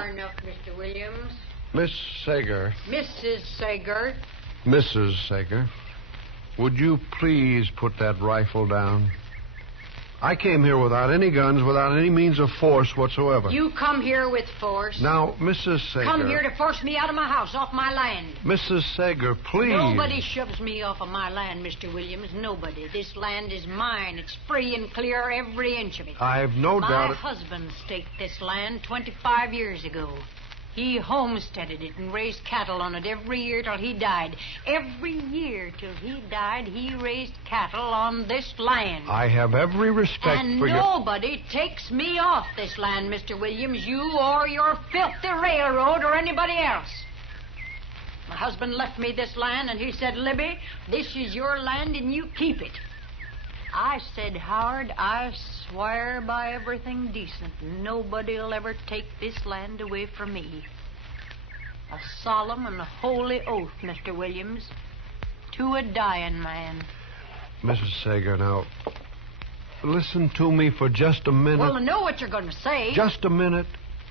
far enough, Mr. Williams. Miss Sager. Mrs. Sager. Mrs. Sager. Would you please put that rifle down? I came here without any guns, without any means of force whatsoever. You come here with force. Now, Mrs. Sager... Come here to force me out of my house, off my land. Mrs. Sager, please. Nobody shoves me off of my land, Mr. Williams. Nobody. This land is mine. It's free and clear, every inch of it. I've no doubt... My husband staked this land 25 years ago. He homesteaded it and raised cattle on it every year till he died. Every year till he died, he raised cattle on this land. I have every respect for you. And nobody takes me off this land, Mr. Williams, you or your filthy railroad or anybody else. My husband left me this land, and he said, Libby, this is your land and you keep it. I said, Howard, I swear by everything decent, nobody'll ever take this land away from me. A solemn and holy oath, Mr. Williams, to a dying man. Mrs. Sager, now, listen to me for just a minute. Well, I know what you're going to say. Just a minute.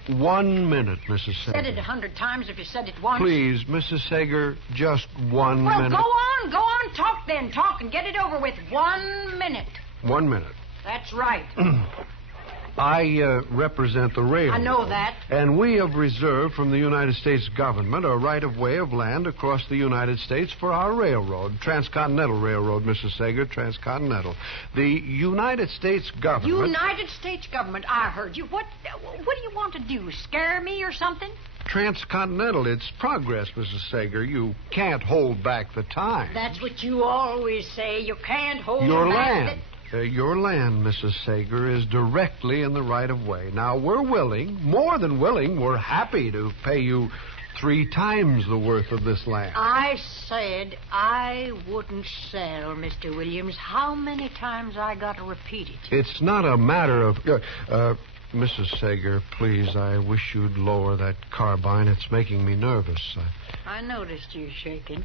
1 minute, Mrs. Sager. Said it 100 times if you said it once. Please, Mrs. Sager, just 1 minute. Well, go on, talk then. Talk and get it over with. 1 minute. 1 minute. That's right. I represent the railroad. I know that. And we have reserved from the United States government a right-of-way of land across the United States for our railroad, Transcontinental Railroad, Mrs. Sager, Transcontinental. The United States government... United States government, I heard you. What do you want to do, scare me or something? Transcontinental, it's progress, Mrs. Sager. You can't hold back the time. That's what you always say. You can't hold Your back land. Your land, Mrs. Sager, is directly in the right-of-way. Now, we're willing, more than willing, we're happy to pay you 3 times the worth of this land. I said I wouldn't sell, Mr. Williams. How many times I got to repeat it? It's not a matter of... Mrs. Sager, please, I wish you'd lower that carbine. It's making me nervous. I noticed you shaking.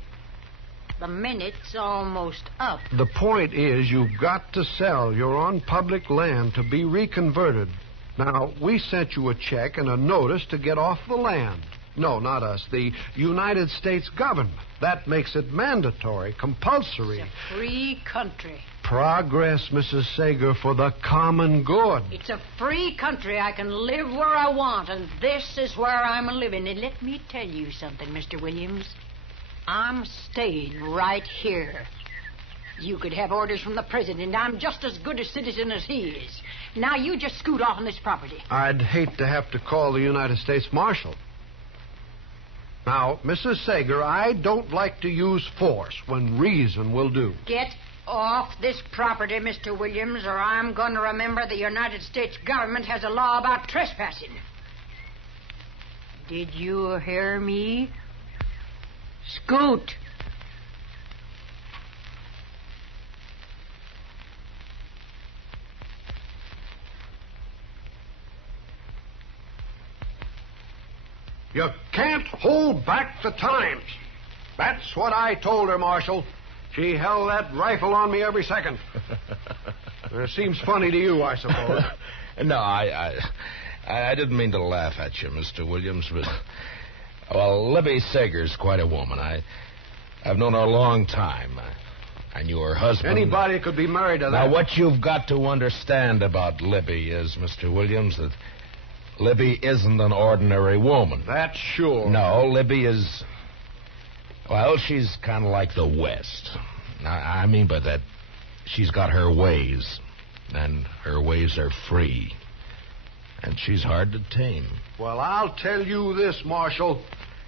The minute's almost up. The point is, you've got to sell. You're on public land to be reconverted. Now, we sent you a check and a notice to get off the land. No, not us. The United States government. That makes it mandatory, compulsory. It's a free country. Progress, Mrs. Sager, for the common good. It's a free country. I can live where I want, and this is where I'm living. And let me tell you something, Mr. Williams. I'm staying right here. You could have orders from the president. I'm just as good a citizen as he is. Now, you just scoot off on this property. I'd hate to have to call the United States Marshal. Now, Mrs. Sager, I don't like to use force when reason will do. Get off this property, Mr. Williams, or I'm going to remember the United States government has a law about trespassing. Did you hear me? Scoot. You can't hold back the times. That's what I told her, Marshal. She held that rifle on me every second. It seems funny to you, I suppose. No, I didn't mean to laugh at you, Mr. Williams, but... Well, Libby Sager's quite a woman. I've known her a long time. I knew her husband. Anybody could be married to that. Now, what you've got to understand about Libby is, Mr. Williams, that Libby isn't an ordinary woman. That's sure. No, Libby is... Well, she's kind of like the West. I mean by that, she's got her ways, and her ways are free. And she's hard to tame. Well, I'll tell you this, Marshal.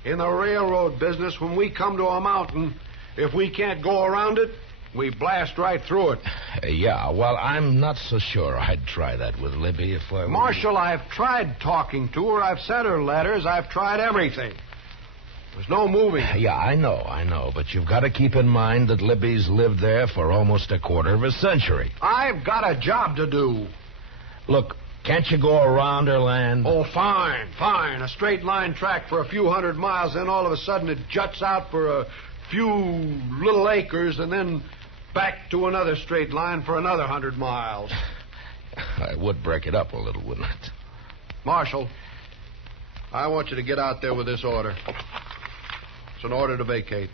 In the railroad business, when we come to a mountain, if we can't go around it, we blast right through it. Yeah, well, I'm not so sure I'd try that with Libby if I were... Marshal, I've tried talking to her. I've sent her letters. I've tried everything. There's no moving. Yeah, I know. But you've got to keep in mind that Libby's lived there for almost a quarter of a century. I've got a job to do. Look, can't you go around her land? Oh, fine. A straight line track for a few 100 miles, then all of a sudden it juts out for a few little acres, and then back to another straight line for another 100 miles. I would break it up a little, wouldn't it? Marshal, I want you to get out there with this order. It's an order to vacate.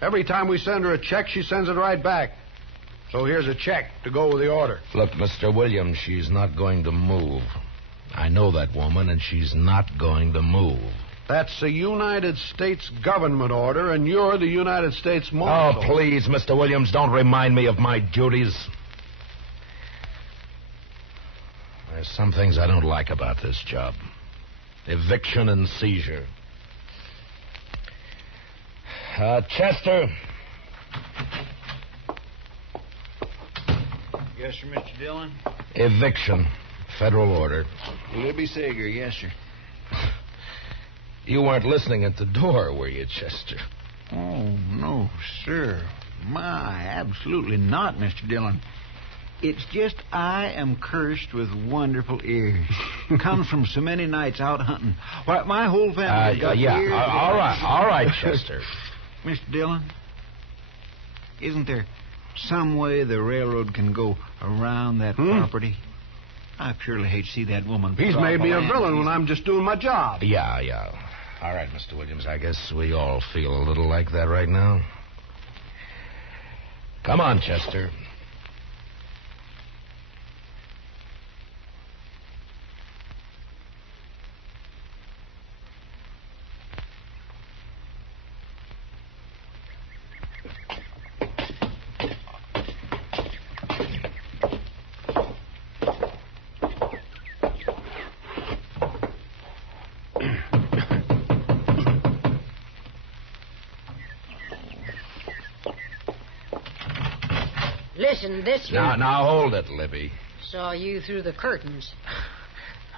Every time we send her a check, she sends it right back. So here's a check to go with the order. Look, Mr. Williams, she's not going to move. I know that woman, and she's not going to move. That's the United States government order, and you're the United States Marshal. Oh, please, Mr. Williams, don't remind me of my duties. There's some things I don't like about this job. Eviction and seizure. Chester. Yes, sir, Mr. Dillon. Eviction. Federal order. Libby Sager, yes, sir. You weren't listening at the door, were you, Chester? Oh, no, sir. My, absolutely not, Mr. Dillon. It's just I am cursed with wonderful ears. Comes from so many nights out hunting. Why, my whole family got ears. All right, Chester. Mr. Dillon, isn't there some way the railroad can go around that property? I purely hate to see that woman. He's made me a villain when I'm just doing my job. Yeah. All right, Mr. Williams, I guess we all feel a little like that right now. Come on, Chester. Listen, this here... Now, hold it, Libby. Saw you through the curtains.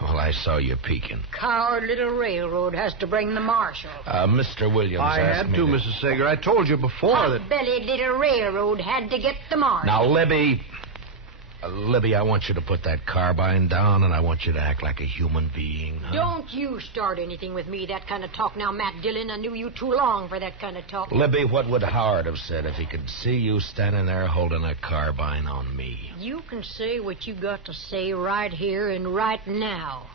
Well, I saw you peeking. Coward little railroad has to bring the marshal. Mr. Williams I had to, Mrs. Sager. I told you before that... Hot-bellied little railroad had to get the marshal. Now, Libby... Libby, I want you to put that carbine down, and I want you to act like a human being. Huh? Don't you start anything with me, that kind of talk. Now, Matt Dillon, I knew you too long for that kind of talk. Libby, what would Howard have said if he could see you standing there holding a carbine on me? You can say what you got to say right here and right now.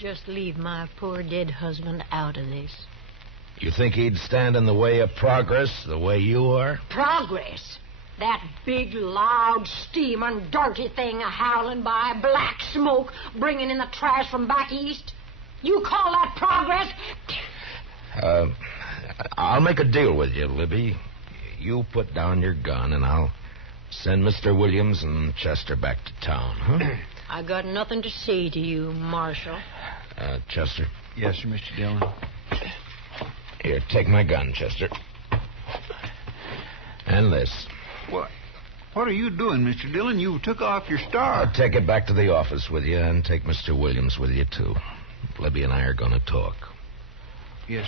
Just leave my poor dead husband out of this. You think he'd stand in the way of progress the way you are? Progress? That big, loud, steaming, dirty thing a-howling by, black smoke, bringing in the trash from back east? You call that progress? I'll make a deal with you, Libby. You put down your gun, and I'll send Mr. Williams and Chester back to town, huh? I got nothing to say to you, Marshal. Chester? Yes, sir, Mr. Dillon. Here, take my gun, Chester. And this. What are you doing, Mr. Dillon? You took off your star. I'll take it back to the office with you and take Mr. Williams with you, too. Libby and I are going to talk. Yes.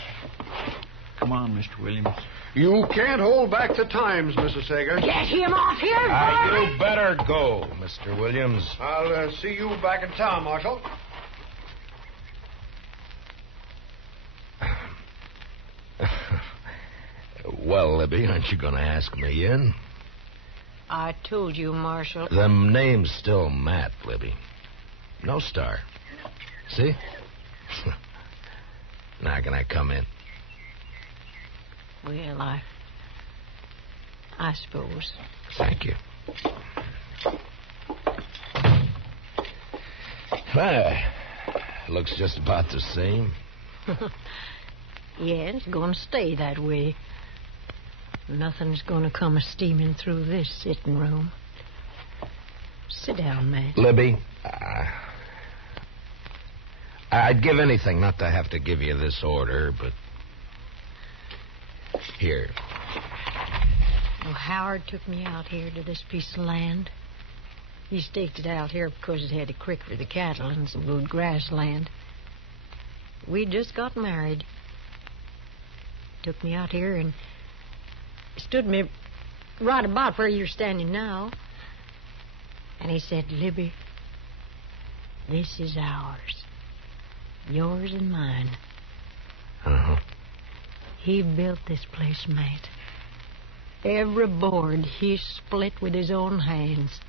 Come on, Mr. Williams. You can't hold back the times, Mrs. Sager. Get him off here, boy! You better go, Mr. Williams. I'll see you back in town, Marshal. Well, Libby, aren't you going to ask me in? I told you, Marshal. The name's still Matt, Libby. No star. See? Now, can I come in? Well, I suppose. Thank you. Looks just about the same. Yeah, it's going to stay that way. Nothing's going to come steaming through this sitting room. Sit down, Matt. Libby, I'd give anything not to have to give you this order, but... Here. Well, Howard took me out here to this piece of land. He staked it out here because it had a creek for the cattle and some good grassland. We just got married. Took me out here and stood me right about where you're standing now. And he said, Libby, this is ours. Yours and mine. Uh-huh. He built this place, Matt. Every board he split with his own hands.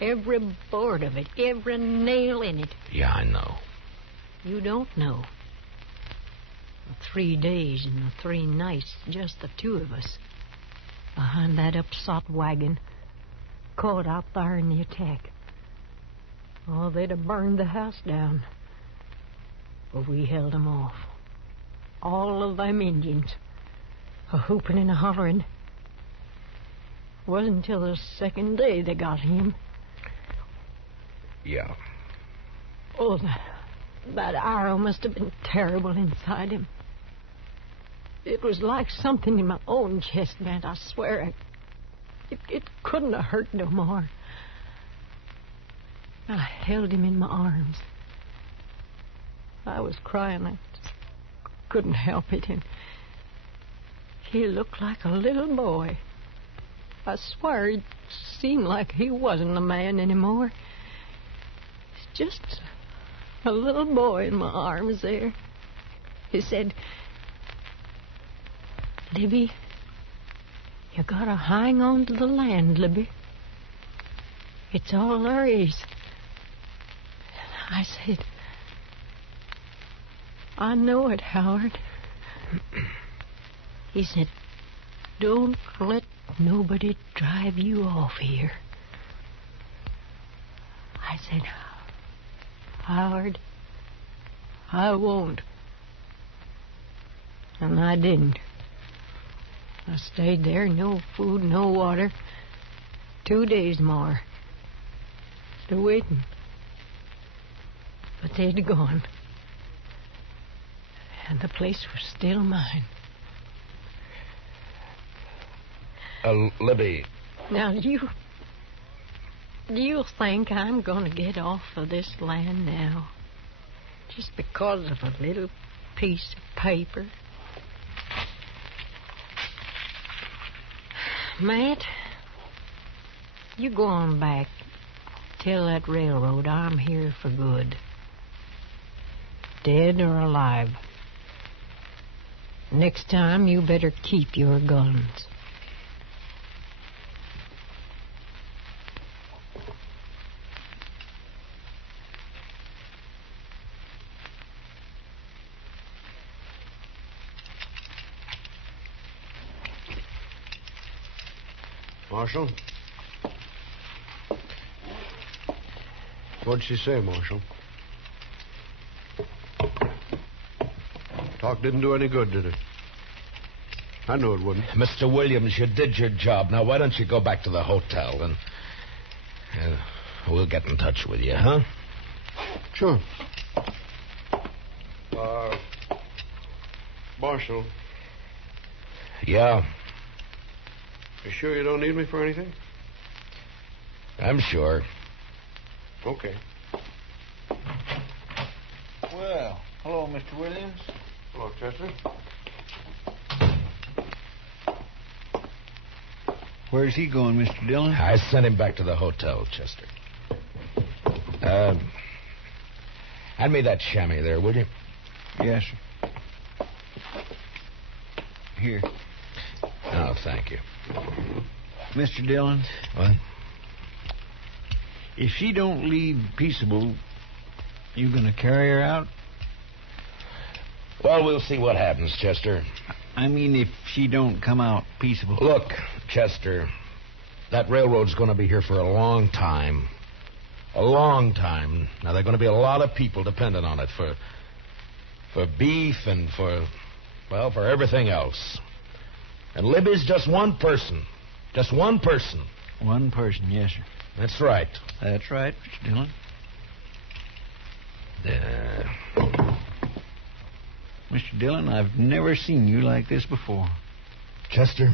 Every board of it, every nail in it. Yeah, I know. You don't know. 3 days and 3 nights, just the two of us, behind that upsot wagon, caught out there in the attack. Oh, they'd have burned the house down. But we held 'em off. All of them Indians, a-hooping and a-hollering. Wasn't until the second day they got him. Yeah. Oh, that arrow must have been terrible inside him. It was like something in my own chest, man, I swear. It couldn't have hurt no more. I held him in my arms. I was crying. I just couldn't help it. And he looked like a little boy. I swear it seemed like he wasn't a man anymore. It's just a little boy in my arms there. He said, "Libby, you gotta hang on to the land, Libby. It's all there is." I said, "I know it, Howard." He said, "Don't let nobody drive you off here." I said, "Howard, I won't." And I didn't. I stayed there, no food, no water, 2 days more, still waiting. But they'd gone, and the place was still mine. Libby. Now, do you think I'm going to get off of this land now just because of a little piece of paper? Matt, you go on back. Tell that railroad I'm here for good. Dead or alive. Next time, you better keep your guns. Marshal? What'd she say, Marshal? Talk didn't do any good, did it? I knew it wouldn't. Mr. Williams, you did your job. Now, why don't you go back to the hotel and we'll get in touch with you, huh? Sure. Marshal. Yeah. You sure you don't need me for anything? I'm sure. Okay. Well, hello, Mr. Williams. Hello, Chester. Where's he going, Mr. Dillon? I sent him back to the hotel, Chester. Hand me that chamois there, will you? Yes, sir. Here. Oh, thank you. Mr. Dillon? What? If she don't leave peaceable, you gonna carry her out? Well, we'll see what happens, Chester. I mean, if she don't come out peaceable. Look, Chester, that railroad's going to be here for a long time. A long time. Now, there are going to be a lot of people dependent on it for beef and for everything else. And Libby's just one person. Just one person. One person, yes, sir. That's right. That's right, Mr. Dillon. Mr. Dillon, I've never seen you like this before. Chester,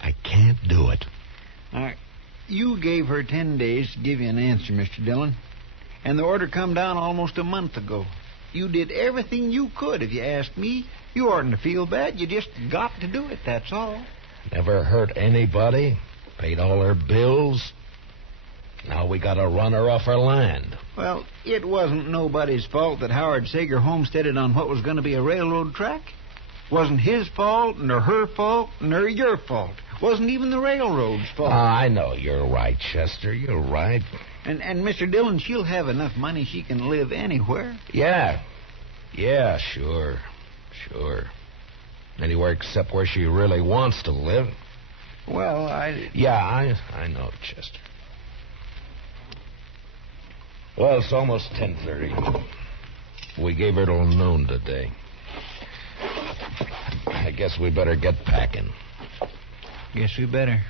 I can't do it. All right. You gave her 10 days to give you an answer, Mr. Dillon. And the order come down almost a month ago. You did everything you could. If you asked me, you oughtn't to feel bad. You just got to do it, that's all. Never hurt anybody. Paid all her bills. Now we got to run her off her land. Well, it wasn't nobody's fault that Howard Sager homesteaded on what was going to be a railroad track. Wasn't his fault, nor her fault, nor your fault. Wasn't even the railroad's fault. I know you're right, Chester. You're right. And Mr. Dillon, she'll have enough money she can live anywhere. Yeah. Yeah, sure. Anywhere except where she really wants to live. Well, Yeah, I know, Chester. Well, it's almost 10:30. We gave her till noon today. I guess we better get packing. Guess we better.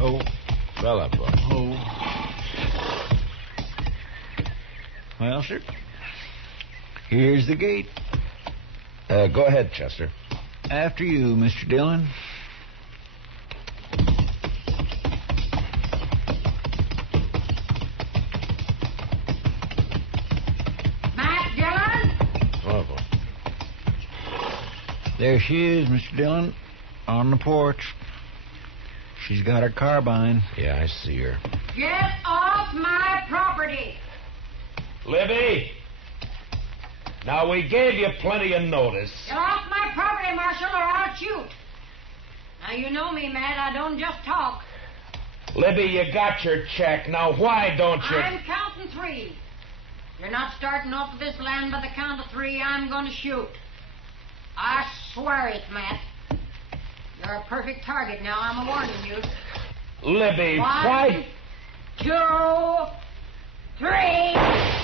Oh, fella, boy. Oh. Well, sir. Here's the gate. Go ahead, Chester. After you, Mr. Dillon. Matt Dillon? Oh, boy. There she is, Mr. Dillon, on the porch. She's got her carbine. Yeah, I see her. Get off my property. Libby! Now, we gave you plenty of notice. Get off my property, Marshal, or I'll shoot. Now, you know me, Matt. I don't just talk. Libby, you got your check. Now, why don't you... I'm counting 3. You're not starting off this land by the count of 3. I'm going to shoot. I swear it, Matt. You're a perfect target now. I'm warning you. Libby, 1, why... 2, 3...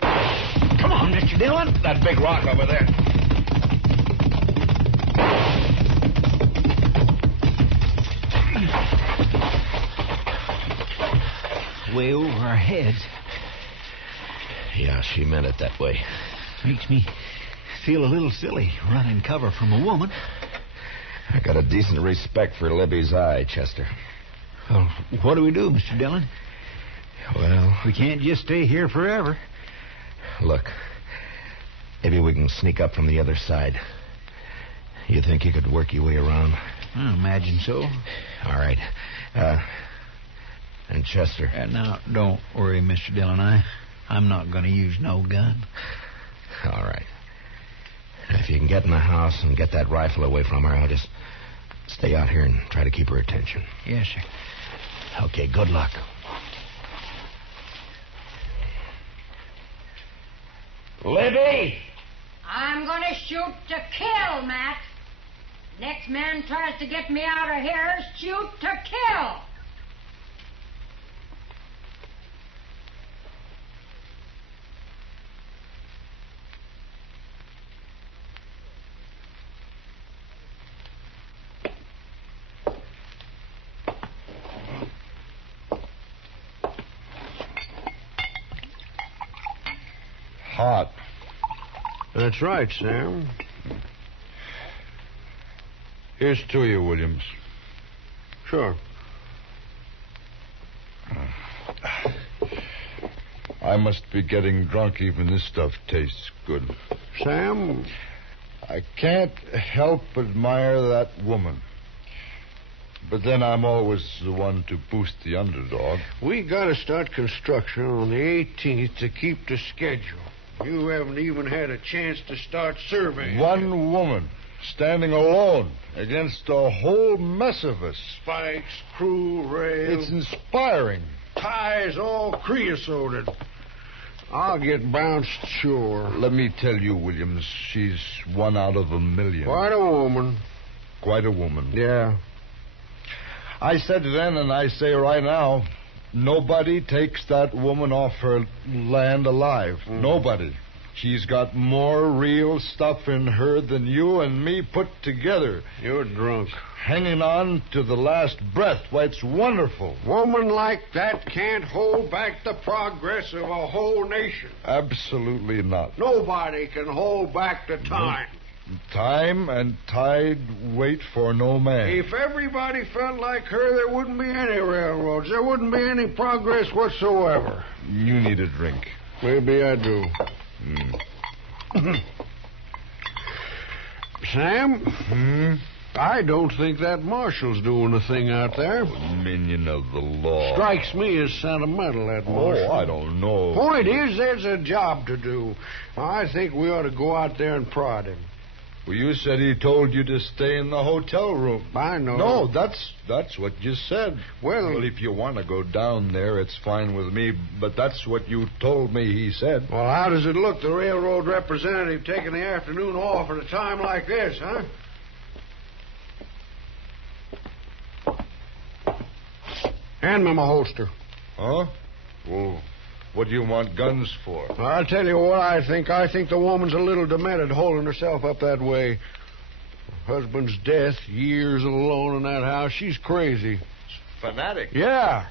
Come on, Mr. Dillon. That big rock over there. Way over our heads. Yeah, she meant it that way. Makes me feel a little silly running cover from a woman. I got a decent respect for Libby's eye, Chester. Well, what do we do, Mr. Dillon? Well, We can't just stay here forever. look. Maybe we can sneak up from the other side. You think you could work your way around? I imagine so. All right. And Chester. Now, don't worry, Mr. Dillon. I'm not going to use no gun. All right. If you can get in the house and get that rifle away from her, I'll just stay out here and try to keep her attention. Yes, sir. Okay, good luck. Libby! I'm going to shoot to kill, Matt. Next man tries to get me out of here, shoot to kill. Hot. That's right, Sam. Here's to you, Williams. Sure. I must be getting drunk. Even this stuff tastes good. Sam, I can't help but admire that woman. But then I'm always the one to boost the underdog. we got to start construction on the 18th to keep the schedule. You haven't even had a chance to start surveying. One woman standing alone against a whole mess of us. Spikes, crew, rail, It's inspiring. ties all creosoted. I'll get bounced, sure. Let me tell you, Williams, she's 1 out of 1,000,000. Quite a woman. Quite a woman. Yeah. I said then, and I say right now, nobody takes that woman off her land alive. Nobody. She's got more real stuff in her than you and me put together. You're drunk. Hanging on to the last breath. Why, it's wonderful. Woman like that can't hold back the progress of a whole nation. Absolutely not. Nobody can hold back the time. Time and tide wait for no man. If everybody felt like her, there wouldn't be any railroads. There wouldn't be any progress whatsoever. You need a drink. Maybe I do. Sam? I don't think that marshal's doing a thing out there. Minion of the law. Strikes me as sentimental, that marshal. Oh, I don't know. Point is, there's a job to do. I think we ought to go out there and prod him. Well, you said he told you to stay in the hotel room. I know. No, that's what you said. Well, if you want to go down there, it's fine with me, but that's what you told me he said. Well, how does it look, the railroad representative taking the afternoon off at a time like this, huh? Hand me my holster. Huh? Well, what do you want guns for? I'll tell you what I think. I think the woman's a little demented holding herself up that way. Her husband's death, years alone in that house. She's crazy. Fanatic. Yeah.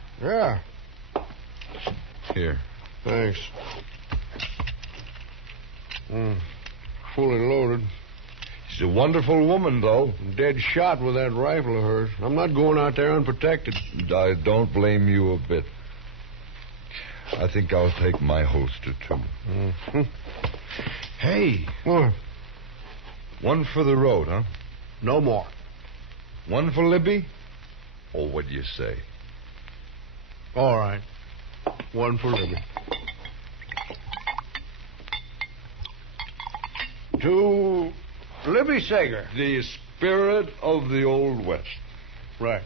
Here. Thanks. Fully loaded. She's a wonderful woman, though. Dead shot with that rifle of hers. I'm not going out there unprotected. I don't blame you a bit. I think I'll take my holster, too. Mm-hmm. Hey. What? One for the road, huh? No more. One for Libby? Oh, what do you say? All right. One for Libby. To Libby Sager. The spirit of the Old West. Right.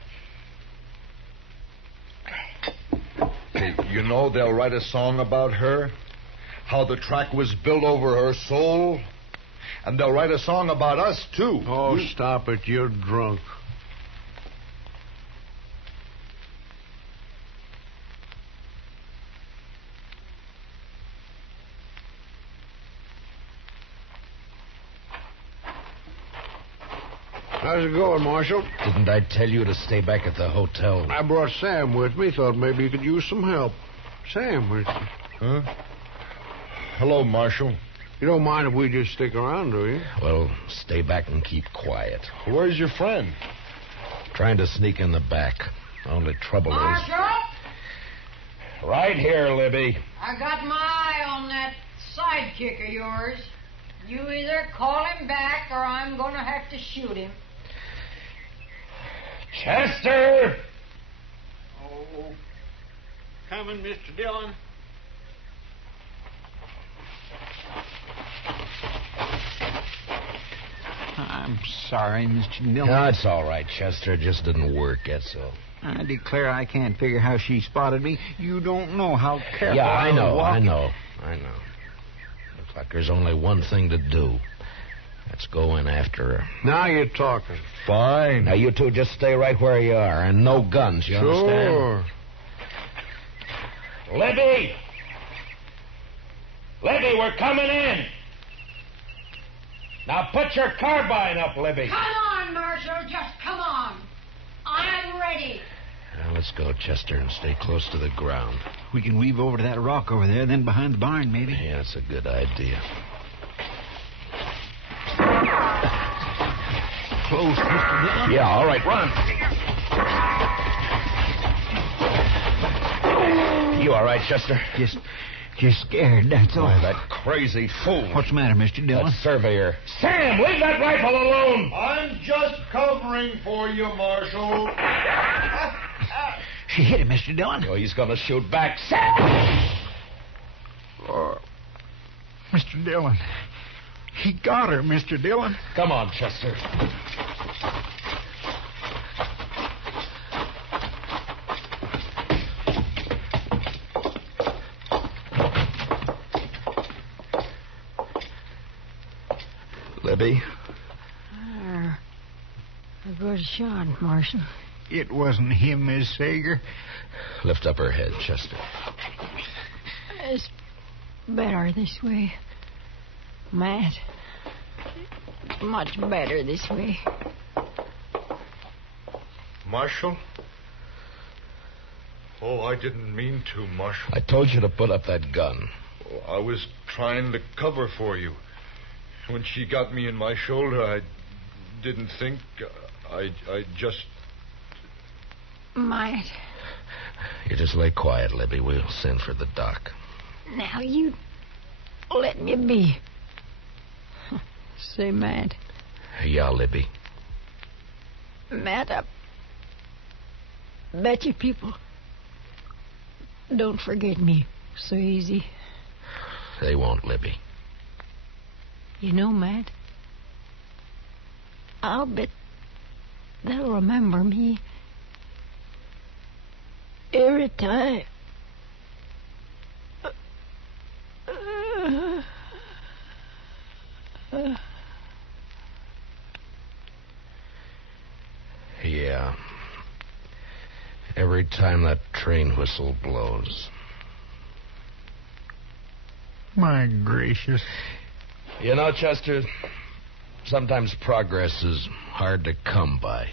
Hey, you know they'll write a song about her? How the track was built over her soul? And they'll write a song about us, too. Oh, stop it. You're drunk. How's it going, Marshal? Didn't I tell you to stay back at the hotel? I brought Sam with me. Thought maybe you could use some help. Sam, where's... Huh? Hello, Marshal. You don't mind if we just stick around, do you? Well, stay back and keep quiet. Where's your friend? Trying to sneak in the back. Only trouble Marshal? is... Right here, Libby. I got my eye on that sidekick of yours. You either call him back or I'm going to have to shoot him. Chester! Oh, coming, Mr. Dillon. I'm sorry, Mr. Dillon. No, it's all right, Chester. It just didn't work, that's all. I declare I can't figure how she spotted me. You don't know how careful Yeah, I know. walking. Looks like there's only one thing to do. Let's go in after her. Now you're talking. Fine. Now, you two just stay right where you are, and no guns, you understand? Sure. Libby! Libby, we're coming in! Now put your carbine up, Libby. Come on, Marshal. Just come on. I'm ready. Now, let's go, Chester, and stay close to the ground. We can weave over to that rock over there, then behind the barn, maybe. Yeah, that's a good idea. Close, Mr. Dillon. Yeah, all right, run. You all right, Chester? Just scared, that's all. Oh, that crazy fool. What's the matter, Mr. Dillon? That surveyor. Sam, leave that rifle alone. I'm just covering for you, Marshal. She hit him, Mr. Dillon. Oh, he's going to shoot back. Sam! Mr. Dillon. He got her, Mr. Dillon. Come on, Chester. Libby? A good shot, Marshal. It wasn't him, Miss Sager. Lift up her head, Chester. It's better this way. Matt. Much better this way. Marshal? Oh, I didn't mean to, Marshal. I told you to put up that gun. Oh, I was trying to cover for you. When she got me in my shoulder, I didn't think. I just... Might. You just lay quiet, Libby. We'll send for the doc. Now you let me be. Say, Matt. Yeah, Libby. Matt, I bet you people don't forget me so easy. They won't, Libby. You know, Matt, I'll bet they'll remember me every time. Yeah. Every time that train whistle blows. My gracious. You know, Chester, sometimes progress is hard to come by.